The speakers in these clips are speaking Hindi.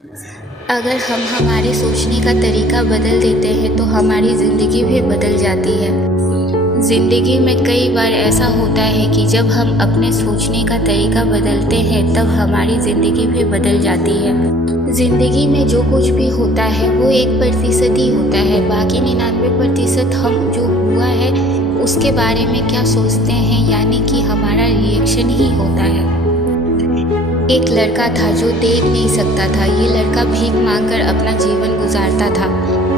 अगर हम हमारे सोचने का तरीका बदल देते हैं तो हमारी ज़िंदगी भी बदल जाती है। ज़िंदगी में कई बार ऐसा होता है कि जब हम अपने सोचने का तरीका बदलते हैं तब हमारी ज़िंदगी भी बदल जाती है। ज़िंदगी में जो कुछ भी होता है वो 1% ही होता है, बाकी 99% हम जो हुआ है उसके बारे में क्या सोचते हैं, यानी कि हमारा रिएक्शन ही होता है। एक लड़का था जो देख नहीं सकता था। ये लड़का भीख मांगकर अपना जीवन गुजारता था।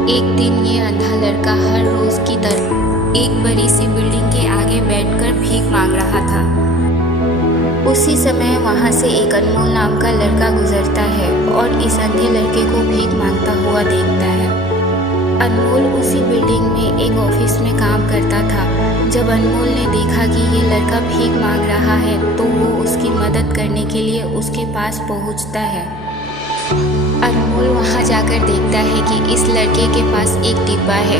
एक दिन ये अंधा लड़का हर रोज़ की तरह एक बड़ी सी बिल्डिंग के आगे बैठकर भीख मांग रहा था। उसी समय वहाँ से एक अनमोल नाम का लड़का गुजरता है और इस अंधे लड़के को भीख मांगता हुआ देखता है। अनमोल उसी बिल्डिंग में एक ऑफिस में काम करता था। जब अनमोल ने देखा कि ये लड़का भीख मांग रहा है तो वो उसकी मदद करने के लिए उसके पास पहुंचता है। अनमोल वहां जाकर देखता है कि इस लड़के के पास एक डिब्बा है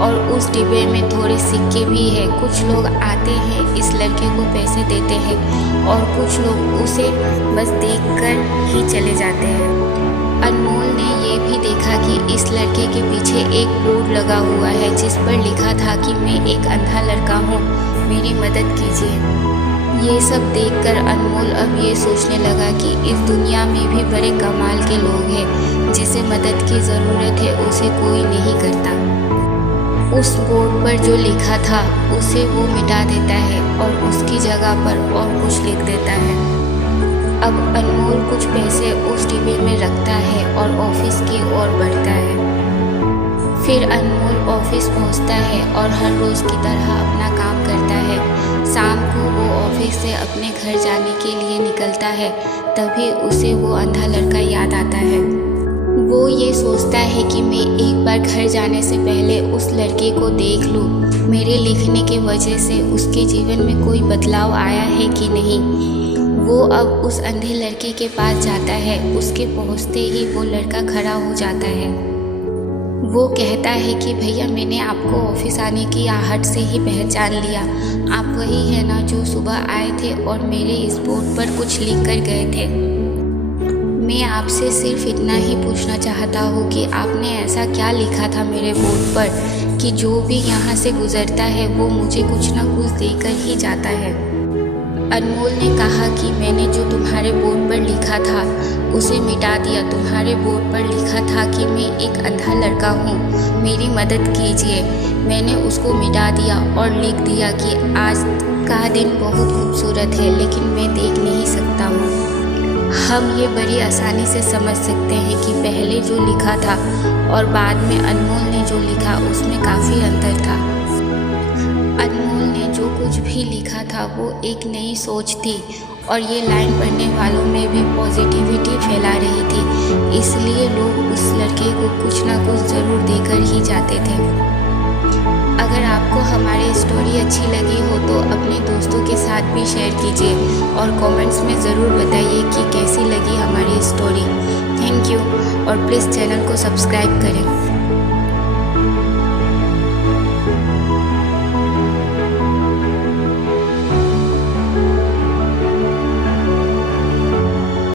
और उस डिब्बे में थोड़े सिक्के भी है। कुछ लोग आते हैं, इस लड़के को पैसे देते हैं और कुछ लोग उसे बस देखकर ही चले जाते हैं। अनमोल ने ये भी देखा कि इस लड़के के पीछे एक बोर्ड लगा हुआ है जिस पर लिखा था कि मैं एक अंधा लड़का हूँ, मेरी मदद कीजिए। ये सब देखकर अनमोल अब ये सोचने लगा कि इस दुनिया में भी बड़े कमाल के लोग हैं, जिसे मदद की ज़रूरत है उसे कोई नहीं करता। उस बोर्ड पर जो लिखा था उसे वो मिटा देता है और उसकी जगह पर और कुछ लिख देता है। अब अनमोल कुछ पैसे उस डिब्बे में रखता है और ऑफिस की ओर बढ़ता है। फिर अनमोल ऑफिस पहुंचता है और हर रोज़ की तरह अपना काम करता है। शाम को वो ऑफिस से अपने घर जाने के लिए निकलता है, तभी उसे वो अंधा लड़का याद आता है। वो ये सोचता है कि मैं एक बार घर जाने से पहले उस लड़के को देख लूँ, मेरे लिखने के वजह से उसके जीवन में कोई बदलाव आया है कि नहीं। वो अब उस अंधे लड़के के पास जाता है। उसके पहुंचते ही वो लड़का खड़ा हो जाता है। वो कहता है कि भैया, मैंने आपको ऑफिस आने की आहट से ही पहचान लिया। आप वही है ना जो सुबह आए थे और मेरे इस बोर्ड पर कुछ लिख कर गए थे। मैं आपसे सिर्फ इतना ही पूछना चाहता हूँ कि आपने ऐसा क्या लिखा था मेरे बोर्ड पर कि जो भी यहाँ से गुजरता है वो मुझे कुछ ना कुछ देकर ही जाता है। अनमोल ने कहा कि मैंने जो तुम्हारे बोर्ड पर लिखा था उसे मिटा दिया। तुम्हारे बोर्ड पर लिखा था कि मैं एक अंधा लड़का हूँ, मेरी मदद कीजिए। मैंने उसको मिटा दिया और लिख दिया कि आज का दिन बहुत खूबसूरत है लेकिन मैं देख नहीं सकता हूँ। हम ये बड़ी आसानी से समझ सकते हैं कि पहले जो लिखा था और बाद में अनमोल ने जो लिखा उसमें काफ़ी अंतर था। अनमोल ने जो कुछ भी लिखा था वो एक नई सोच थी और ये लाइन पढ़ने वालों में भी पॉजिटिविटी फैला रही थी, इसलिए लोग उस लड़के को कुछ ना कुछ ज़रूर देकर ही जाते थे। अगर आपको हमारी स्टोरी अच्छी लगी हो तो अपने दोस्तों के साथ भी शेयर कीजिए और कमेंट्स में ज़रूर बताइए कि कैसी लगी हमारी स्टोरी। थैंक यू और प्लीज़ चैनल को सब्सक्राइब करें।